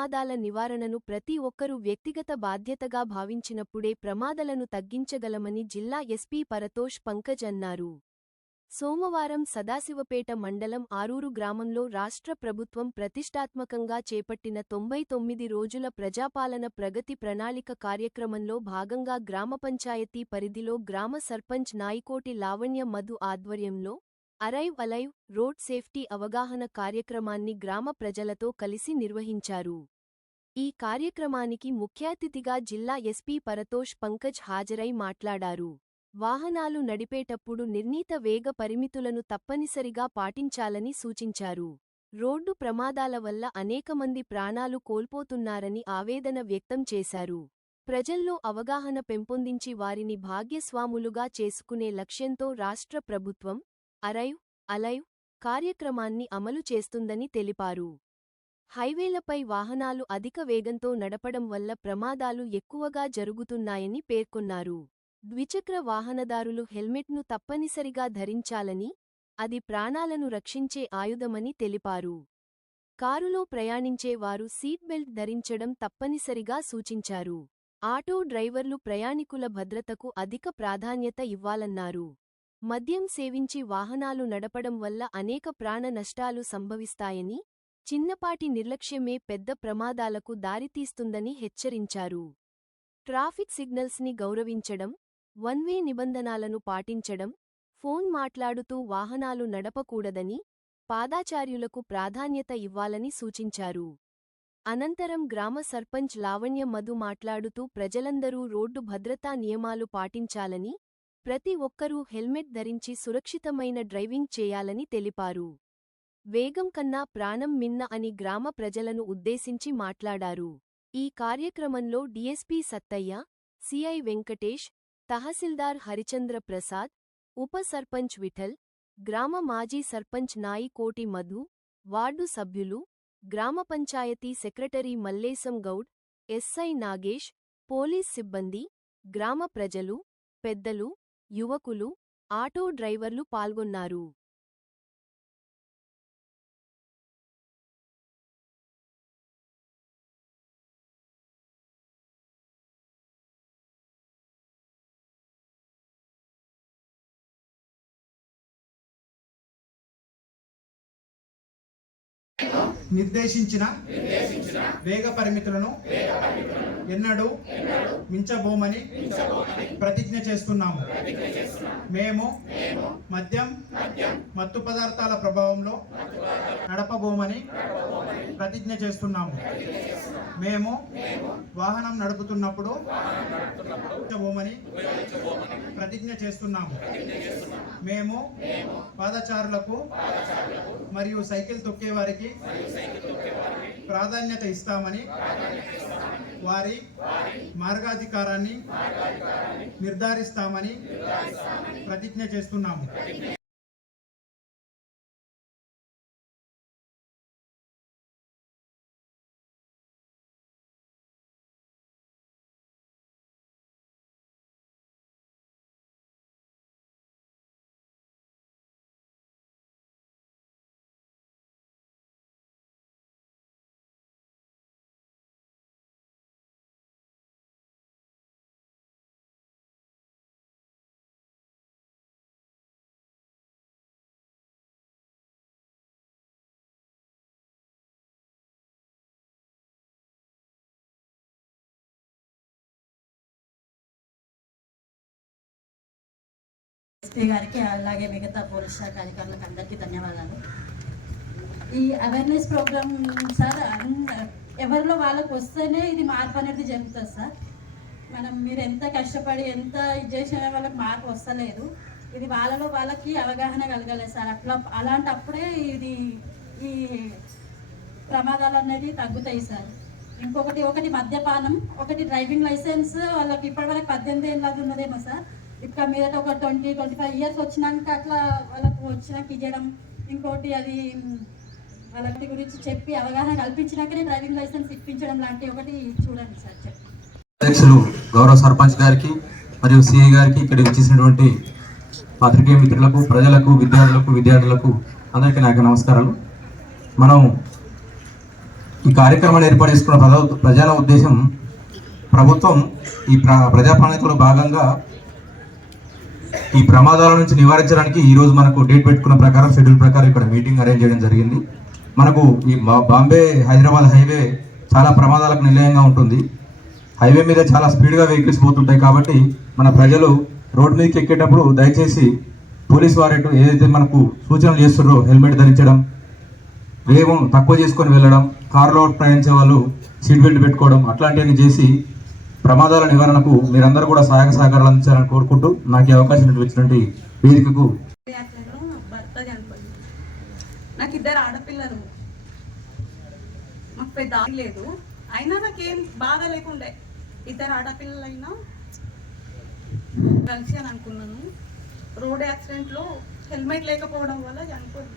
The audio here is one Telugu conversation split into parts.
ప్రమాదాల నివారణను ప్రతి ఒక్కరూ వ్యక్తిగత బాధ్యతగా భావించినప్పుడే ప్రమాదాలను తగ్గించగలమని జిల్లా ఎస్పీ పరతోష్ పంకజ్ అన్నారు. సోమవారం సదాశివపేట మండలం ఆరూరు గ్రామంలో రాష్ట్ర ప్రభుత్వం ప్రతిష్టాత్మకంగా చేపట్టిన 99 రోజుల ప్రజాపాలన ప్రగతి ప్రణాళిక కార్యక్రమంలో భాగంగా గ్రామ పంచాయతీ పరిధిలో గ్రామ సర్పంచ్ నాయికోటి లావణ్య మధు ఆధ్వర్యంలో అరైవ్ అలైవ్ రోడ్ సేఫ్టీ అవగాహన కార్యక్రమాన్ని గ్రామ ప్రజలతో కలిసి నిర్వహించారు. ఈ కార్యక్రమానికి ముఖ్యాతిథిగా జిల్లా ఎస్పీ పరతోష్ పంకజ్ హాజరై మాట్లాడారు. వాహనాలు నడిపేటప్పుడు నిర్ణీత వేగ పరిమితులను తప్పనిసరిగా పాటించాలని సూచించారు. రోడ్డు ప్రమాదాల వల్ల అనేకమంది ప్రాణాలు కోల్పోతున్నారని ఆవేదన వ్యక్తం చేశారు. ప్రజల్లో అవగాహన పెంపొందించి వారిని భాగ్యస్వాములుగా చేసుకునే లక్ష్యంతో రాష్ట్ర ప్రభుత్వం అరైవ్ అలైవ్ కార్యక్రమాన్ని అమలు చేస్తుందని తెలిపారు. హైవేలపై వాహనాలు అధిక వేగంతో నడపడం వల్ల ప్రమాదాలు ఎక్కువగా జరుగుతున్నాయని పేర్కొన్నారు. ద్విచక్ర వాహనదారులు హెల్మెట్ను తప్పనిసరిగా ధరించాలని, అది ప్రాణాలను రక్షించే ఆయుధమని తెలిపారు. కారులో ప్రయాణించే వారు సీట్ బెల్ట్ ధరించడం తప్పనిసరిగా సూచించారు. ఆటో డ్రైవర్లు ప్రయాణికుల భద్రతకు అధిక ప్రాధాన్యత ఇవ్వాలన్నారు. మద్యం సేవించి వాహనాలు నడపడం వల్ల అనేక ప్రాణ నష్టాలు సంభవిస్తాయని, చిన్నపాటి నిర్లక్ష్యమే పెద్ద ప్రమాదాలకు దారితీస్తుందని హెచ్చరించారు. ట్రాఫిక్ సిగ్నల్స్ని గౌరవించడం, వన్ వే నిబంధనలను పాటించడం, ఫోన్ మాట్లాడుతూ వాహనాలు నడపకూడదని, పాదాచార్యులకు ప్రాధాన్యత ఇవ్వాలని సూచించారు. అనంతరం గ్రామ సర్పంచ్ లావణ్య మధు మాట్లాడుతూ ప్రజలందరూ రోడ్డు భద్రతా నియమాలు పాటించాలని, ప్రతి ఒక్కరూ హెల్మెట్ ధరించి సురక్షితమైన డ్రైవింగ్ చేయాలని తెలిపారు. వేగం కన్నా ప్రాణం మిన్న అని గ్రామ ప్రజలను ఉద్దేశించి మాట్లాడారు. ఈ కార్యక్రమంలో డీఎస్పీ సత్తయ్య, సిఐ వెంకటేష్, తహసీల్దార్ హరిచంద్ర ప్రసాద్, ఉప సర్పంచ్ విఠల్, గ్రామ మాజీ సర్పంచ్ నాయికోటి మధు, వార్డు సభ్యులు, గ్రామ panchayat secretary Mallesham Goud, SI Nagesh, police సిబ్బంది, గ్రామ ప్రజలు, పెద్దలు, యువకులు, ఆటో డ్రైవర్లు పాల్గొన్నారు. నిర్దేశించిన వేగ పరిమితులను ఎన్నడూ మించబోమని ప్రతిజ్ఞ చేస్తున్నాము. మేము మద్యం, మత్తు పదార్థాల ప్రభావంలో నడపబోమని ప్రతిజ్ఞ చేస్తున్నాము. మేము వాహనం నడుపుతున్నప్పుడు ఉపయోగించబోమని ప్రతిజ్ఞ చేస్తున్నాము. మేము పాదచారులకు మరియు సైకిల్ తొక్కే వారికి ప్రాధాన్యత ఇస్తామని, వారి మార్గాధికారాన్ని నిర్ధారిస్తామని ప్రతిజ్ఞ చేస్తున్నాము. ఎస్పీ గారికి అలాగే మిగతా పోలీస్ శాఖ అధికారులకు అందరికీ ధన్యవాదాలు. ఈ అవేర్నెస్ ప్రోగ్రామ్ సార్ ఎవరిలో వాళ్ళకు వస్తేనే ఇది మార్పు అనేది జరుగుతుంది సార్. మీరు ఎంత కష్టపడి ఎంత ఇది చేసిన వాళ్ళకి మార్పు వస్తలేదు. ఇది వాళ్ళలో వాళ్ళకి అవగాహన కలగలేదు సార్. అలాంటప్పుడే ఈ ప్రమాదాలు అనేవి తగ్గుతాయి సార్. ఒకటి మద్యపానం, ఒకటి డ్రైవింగ్ లైసెన్స్. వాళ్ళకి ఇప్పటివరకు 18 ఏళ్ళది ఉన్నదేమో సార్. ఇక్కడ మీద ఒక 20-25 ఇయర్స్ వచ్చినాక అట్లా వాళ్ళకు వచ్చినాక ఇవ్వడం. ఇంకోటి అది వాళ్ళకి గురించి చెప్పి అవగాహన కల్పించినాకనే డ్రైవింగ్ లైసెన్స్ ఇప్పించడం లాంటి ఒకటి చూడండి సార్. చెప్పండి. అధ్యక్షులు గౌరవ సర్పంచ్ గారికి మరియు సిఐ గారికి ఇక్కడ ఇచ్చేసినటువంటి పాత్రికేయ మిత్రులకు, ప్రజలకు, విద్యార్థులకు అందరికీ నాకు నమస్కారాలు. మనం ఈ కార్యక్రమాన్ని ఏర్పాటు చేసుకున్న ప్రజల ఉద్దేశం, ప్రభుత్వం ఈ ప్రజాప్రణాళికలో భాగంగా ఈ ప్రమాదాల నుంచి నివారించడానికి ఈ రోజు మనకు డేట్ పెట్టుకున్న ప్రకారం, షెడ్యూల్ ప్రకారం ఇక్కడ మీటింగ్ అరేంజ్ చేయడం జరిగింది. మనకు ఈ బాంబే హైదరాబాద్ హైవే చాలా ప్రమాదాలకు నిలయంగా ఉంటుంది. హైవే మీద చాలా స్పీడ్గా వెహికల్స్ పోతుంటాయి. కాబట్టి మన ప్రజలు రోడ్ మీదకి ఎక్కేటప్పుడు దయచేసి పోలీస్ వారు ఏదైతే మనకు సూచనలు చేస్తున్నారో హెల్మెట్ ధరించడం, వేగం తక్కువ చేసుకొని వెళ్ళడం, కారులో ప్రయాణించే వాళ్ళు సీట్ బెల్ట్ పెట్టుకోవడం, అట్లాంటివన్నీ చేసి ప్రమాదాల నివారణకు మీరందరూ కూడా సహాయక సహకారాలు అందించాలని కోరుకుంటూ నాకు ఈ అవకాశం ఇచ్చినటువంటి వేదికకు. భర్త చనిపోయింది. నాకు 2 ఆడపిల్లలు, మాకు పెద్ద లేదు. అయినా నాకేం బాధ లేకుండే. 2 ఆడపిల్లలైనా కలిసి అని అనుకున్నాను. రోడ్ యాక్సిడెంట్లో హెల్మెట్ లేకపోవడం వల్ల చనిపోయింది.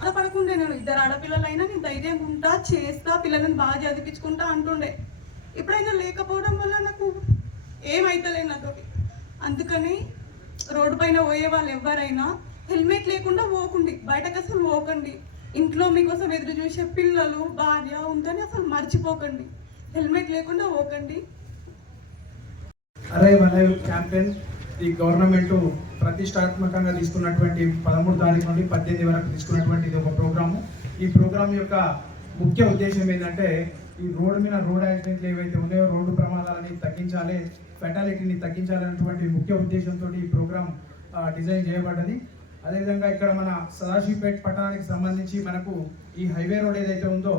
అలా పడకుండే నేను 2 ఆడపిల్లలైనా నేను ధైర్యంగా ఉంటా, చేస్తా, పిల్లలను బాగా చదివించుకుంటా అంటుండే. ఎప్పుడైనా లేకపోవడం వల్ల నాకు ఏమైతలేదు నాతోటి. అందుకని రోడ్డు పైన పోయే వాళ్ళు ఎవరైనా హెల్మెట్ లేకుండా పోకండి, బయటకు అసలు పోకండి. ఇంట్లో మీకోసం ఎదురు చూసే పిల్లలు, భార్య ఉందని అసలు మర్చిపోకండి. హెల్మెట్ లేకుండా పోకండి. అరే వలయ క్యాంపెయిన్ ఈ గవర్నమెంట్ ప్రతిష్టాత్మకంగా తీసుకున్నటువంటి 13 తారీఖు నుండి 18 వరకు తీసుకున్నటువంటి ఇది ఒక ప్రోగ్రాము. ఈ ప్రోగ్రామ్ యొక్క ముఖ్య ఉద్దేశం ఏంటంటే, ఈ రోడ్డు మీద రోడ్ యాక్సిడెంట్లు ఏవైతే ఉన్నాయో, రోడ్డు ప్రమాదాలని తగ్గించాలి, ఫెటాలిటీని తగ్గించాలనేటువంటి ముఖ్య ఉద్దేశంతో ఈ ప్రోగ్రామ్ డిజైన్ చేయబడ్డది. అదేవిధంగా ఇక్కడ మన సదాశివపేట పట్టణానికి సంబంధించి మనకు ఈ హైవే రోడ్ ఏదైతే ఉందో,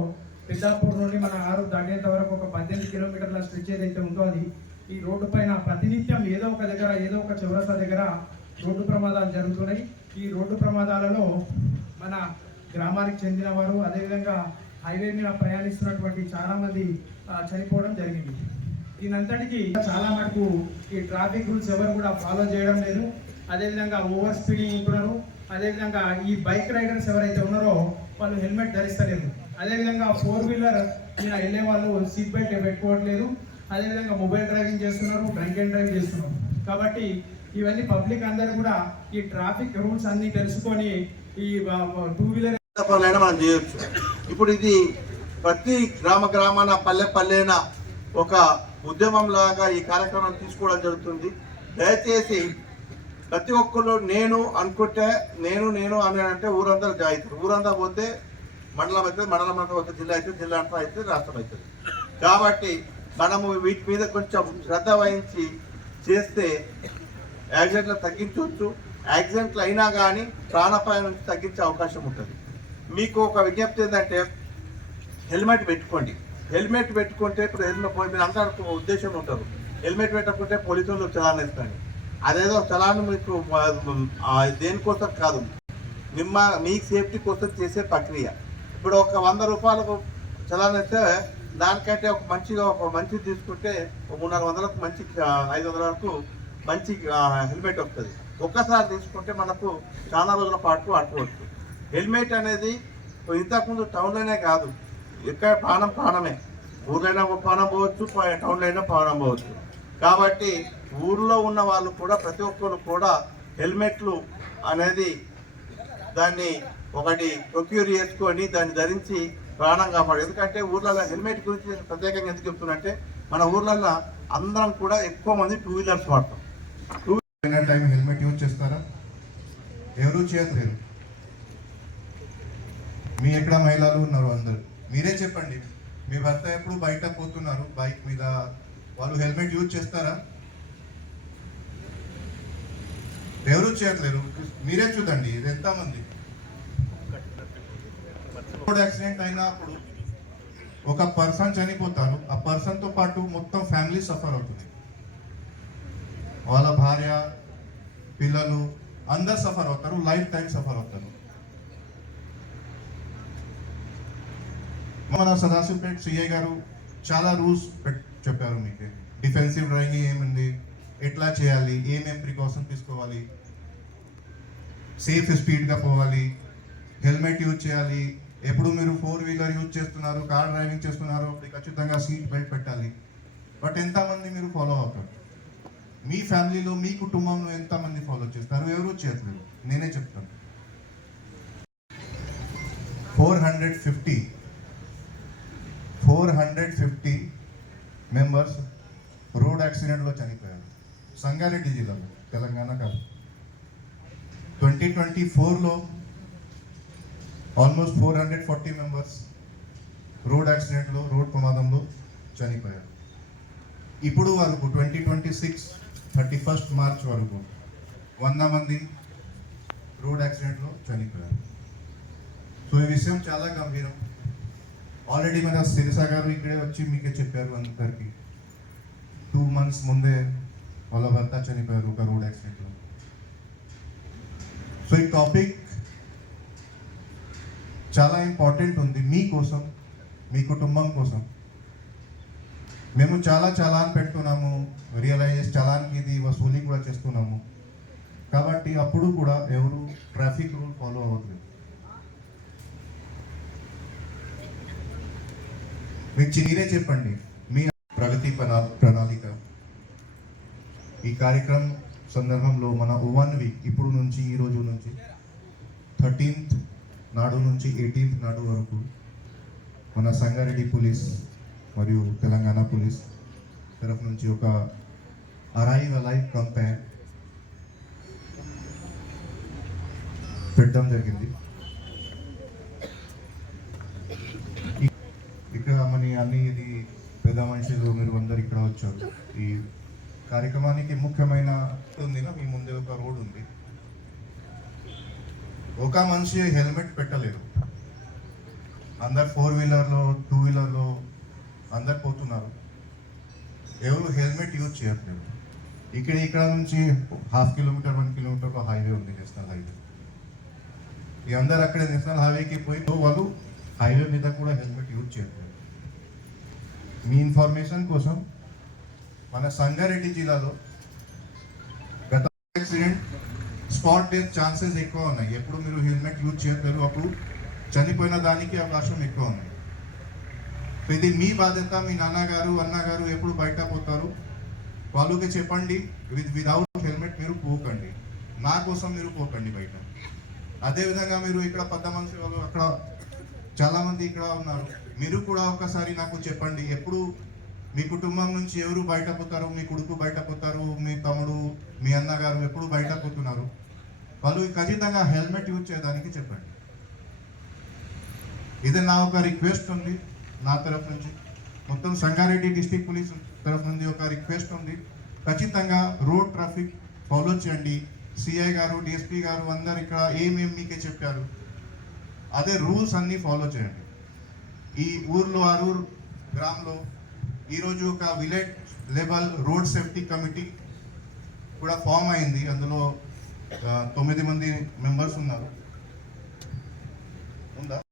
పెద్దాపూర్ నుండి మన 6 దాటేంత వరకు ఒక 18 కిలోమీటర్ల స్ట్రెచ్ ఏదైతే ఉందో, అది ఈ రోడ్డు పైన ప్రతినిత్యం ఏదో ఒక దగ్గర, ఏదో ఒక చౌరస్తా దగ్గర రోడ్డు ప్రమాదాలు జరుగుతున్నాయి. ఈ రోడ్డు ప్రమాదాలలో మన గ్రామానికి చెందిన వారు, అదేవిధంగా హైవే మీద ప్రయాణిస్తున్నటువంటి చాలా మంది చనిపోవడం జరిగింది. దీనంతటికి చాలా మటుకు ఈ ట్రాఫిక్ రూల్స్ ఎవరు కూడా ఫాలో చేయడం లేదు. అదేవిధంగా ఓవర్ స్పీడింగ్ ఉంటున్నారు. అదేవిధంగా ఈ బైక్ రైడర్స్ ఎవరైతే ఉన్నారో వాళ్ళు హెల్మెట్ ధరిస్తలేదు. అదేవిధంగా 4 వీలర్ మీద వెళ్ళే వాళ్ళు సీట్ బెల్ట్ పెట్టుకోవట్లేదు. అదేవిధంగా మొబైల్ డ్రైవింగ్ చేస్తున్నారు, డ్రంక్ అండ్ డ్రైవ్ చేస్తున్నారు. కాబట్టి ఇవన్నీ పబ్లిక్ అందరూ కూడా ఈ ట్రాఫిక్ రూల్స్ అన్ని తెలుసుకొని ఈ 2 వీలర్ మనం చేయొచ్చు. ఇప్పుడు ఇది ప్రతి గ్రామాన పల్లెన ఒక ఉద్యమం లాగా ఈ కార్యక్రమం తీసుకోవడం జరుగుతుంది. దయచేసి ప్రతి ఒక్కరు నేను అనుకుంటే నేను అంటే ఊరందరూ అవుతారు. ఊరంతా పోతే మండలం అవుతుంది, మండలం అంతా పోతే జిల్లా అవుతుంది, జిల్లా అంతా అయితే రాష్ట్రం అవుతుంది. కాబట్టి మనము వీటి మీద కొంచెం శ్రద్ధ వహించి చేస్తే యాక్సిడెంట్లు తగ్గించవచ్చు. యాక్సిడెంట్లు అయినా కానీ ప్రాణాపాయం నుంచి తగ్గించే అవకాశం ఉంటుంది. మీకు ఒక విజ్ఞప్తి ఏంటంటే, హెల్మెట్ పెట్టుకోండి. హెల్మెట్ పెట్టుకుంటే ఇప్పుడు మీరు అందరూ ఉద్దేశం ఉంటారు, హెల్మెట్ పెట్టకుంటే పోలీసులు చలాన్ ఇస్తాను. అదేదో చలాన్ మీకు దేనికోసం కాదు, మీ సేఫ్టీ కోసం చేసే ప్రక్రియ. ఇప్పుడు ఒక 100 రూపాయలకు చలాన్ ఇస్తే దానికంటే ఒక మంచి తీసుకుంటే 300-400లకు మంచి 500 వరకు మంచి హెల్మెట్ వస్తుంది. ఒక్కసారి తీసుకుంటే మనకు చాలా రోజుల పాటు వాడుకోవచ్చు. హెల్మెట్ అనేది ఇంతకుముందు టౌన్లోనే కాదు, ఎక్కడ ప్రాణమే, ఊర్లైనా ప్రాణం పోవచ్చు, టౌన్లో అయినా ప్రాణం పోవచ్చు. కాబట్టి ఊర్లో ఉన్న వాళ్ళు కూడా ప్రతి ఒక్కరు కూడా హెల్మెట్లు అనేది దాన్ని ఒకటి ప్రొక్యూర్ చేసుకొని దాన్ని ధరించి ప్రాణం కాపాడు. ఎందుకంటే ఊర్లలో హెల్మెట్ గురించి ప్రత్యేకంగా ఎందుకు చెప్తున్నట్టే, మన ఊర్లలో అందరం కూడా ఎక్కువ మంది 2 వీలర్స్ వాడతాం. టైం హెల్మెట్ యూజ్ చేస్తారా? ఎవరు చేయట్లేదు. మీ ఎక్కడ మహిళలు ఉన్నారు అందరు, మీరే చెప్పండి. మీ భర్త ఎప్పుడు బయట పోతున్నారు బైక్ మీద, వాళ్ళు హెల్మెట్ యూజ్ చేస్తారా? ఎవరు చేయట్లేరు. మీరే చూడండి, ఇది ఎంతమంది. రోడ్ యాక్సిడెంట్ అయినప్పుడు ఒక పర్సన్ చనిపోతారు, ఆ పర్సన్తో పాటు మొత్తం ఫ్యామిలీ సఫర్ అవుతుంది. వాళ్ళ భార్య, పిల్లలు అందరు సఫర్ అవుతారు, లైఫ్ టైం సఫర్ అవుతారు. మన సదాశివపేట సిఐ గారు చాలా రూల్స్ చెప్పారు మీకు. డిఫెన్సివ్ డ్రైవింగ్ ఏముంది, ఎట్లా చేయాలి, ఏమేమి ప్రికాషన్ తీసుకోవాలి, సేఫ్ స్పీడ్గా పోవాలి, హెల్మెట్ యూజ్ చేయాలి, ఎప్పుడు మీరు 4 వీలర్ యూజ్ చేస్తున్నారు, కార్ డ్రైవింగ్ చేస్తున్నారు అప్పుడు ఖచ్చితంగా సీట్ బెల్ట్ పెట్టాలి. బట్ ఎంతమంది మీరు ఫాలో అవుతారు? మీ ఫ్యామిలీలో, మీ కుటుంబంలో ఎంతమంది ఫాలో చేస్తారు? ఎవరు చేయట్లేదు. నేనే చెప్తాను. 450 మెంబర్స్ రోడ్ యాక్సిడెంట్లో చనిపోయారు సంగారెడ్డి జిల్లాలో, తెలంగాణ కాదు. 2024లో ఆల్మోస్ట్ 440 మెంబర్స్ రోడ్ యాక్సిడెంట్లో, రోడ్ ప్రమాదంలో చనిపోయారు. ఇప్పుడు వరకు 2026 31 మార్చ్ వరకు 100 మంది రోడ్ యాక్సిడెంట్లో చనిపోయారు. సో ఈ విషయం చాలా గంభీరం. ఆల్రెడీ మన శిరీష గారు ఇక్కడే వచ్చి మీకే చెప్పారు అందరికీ. 2 months ముందే వాళ్ళ భర్త చనిపోయారు ఒక రోడ్ యాక్సిడెంట్లో. సో ఈ టాపిక్ చాలా ఇంపార్టెంట్ ఉంది మీకోసం, మీ కుటుంబం కోసం. మేము చాలా చలాన్ పెడుతున్నాము, రియలైజ్ చలాన్కి ఇది వసూలు కూడా చేస్తున్నాము. కాబట్టి అప్పుడు కూడా ఎవరు ట్రాఫిక్ రూల్ ఫాలో అవ్వట్లేదు. మీకు మీరే చెప్పండి మీ ప్రగతి ప్రణాళిక. ఈ కార్యక్రమం సందర్భంలో మన 1 week ఇప్పుడు నుంచి, ఈ రోజు నుంచి 13th నాడు నుంచి 18th నాడు వరకు మన సంగారెడ్డి పోలీస్ మరియు తెలంగాణ పోలీస్ తరఫు నుంచి ఒక అరైవ్ అలైవ్ కంపెయిన్ పెట్టడం జరిగింది. ఇక్కడ మన అన్ని ఇది పెద్ద మనుషులు మీరు అందరు ఇక్కడ వచ్చారు. ఈ కార్యక్రమానికి ముఖ్యమైన ఉంది, మీ ముందే ఒక రోడ్ ఉంది. ఒక మనిషి హెల్మెట్ పెట్టలేరు, అందరు 4-wheelerలో 2-wheelerలో అందరు పోతున్నారు, ఎవరు హెల్మెట్ యూజ్ చేయట్లేదు. ఇక్కడ నుంచి 1/2 kilometer 1 kilometerలో హైవే ఉంది, నేషనల్ హైవే. ఈ అందరు అక్కడ నేషనల్ హైవేకి పోయి వాళ్ళు హైవే మీద కూడా హెల్మెట్ యూజ్ చేయట్లేదు. మీ ఇన్ఫర్మేషన్ కోసం మన సంగారెడ్డి జిల్లాలో గత యాక్సిడెంట్ స్పాట్ డెత్ ఛాన్సెస్ ఎక్కువ ఉన్నాయి. ఎప్పుడు మీరు హెల్మెట్ యూజ్ చేయట్లేదు అప్పుడు చనిపోయిన దానికి అవకాశం ఎక్కువ ఉంది. ఇది మీ బాధ్యత. మీ నాన్నగారు అన్నగారు ఎప్పుడు బయట పోతారు వాళ్ళకి చెప్పండి, వితౌట్ హెల్మెట్ మీరు పోకండి, నా కోసం మీరు పోకండి బయట. అదేవిధంగా మీరు ఇక్కడ 10 మంది వాళ్ళు అక్కడ చాలామంది ఇక్కడ ఉన్నారు, మీరు కూడా ఒకసారి నాకు చెప్పండి, ఎప్పుడు మీ కుటుంబం నుంచి ఎవరు బయట పోతారు, మీ కొడుకు బయట పోతారు, మీ తమ్ముడు మీ అన్నగారు ఎప్పుడు బయట పోతున్నారు, వాళ్ళు ఖచ్చితంగా హెల్మెట్ యూజ్ చేయడానికి చెప్పండి. ఇది నా ఒక రిక్వెస్ట్ ఉంది నా తరఫు నుంచి, మొత్తం సంగారెడ్డి డిస్ట్రిక్ట్ పోలీస్ తరఫు నుండి ఒక రిక్వెస్ట్ ఉంది. ఖచ్చితంగా రోడ్ ట్రాఫిక్ ఫాలో చేయండి. సిఐ గారు, డిఎస్పీ గారు అందరు ఇక్కడ ఏమేమి మీకే చెప్పారు అదే రూల్స్ అన్నీ ఫాలో చేయండి. ఈ ఊర్లో అరూర్ గ్రామంలో ఈరోజు ఒక village level road safety committee కూడా ఫామ్ అయింది. అందులో 9 మంది మెంబర్స్ ఉన్నారు. ఉందా?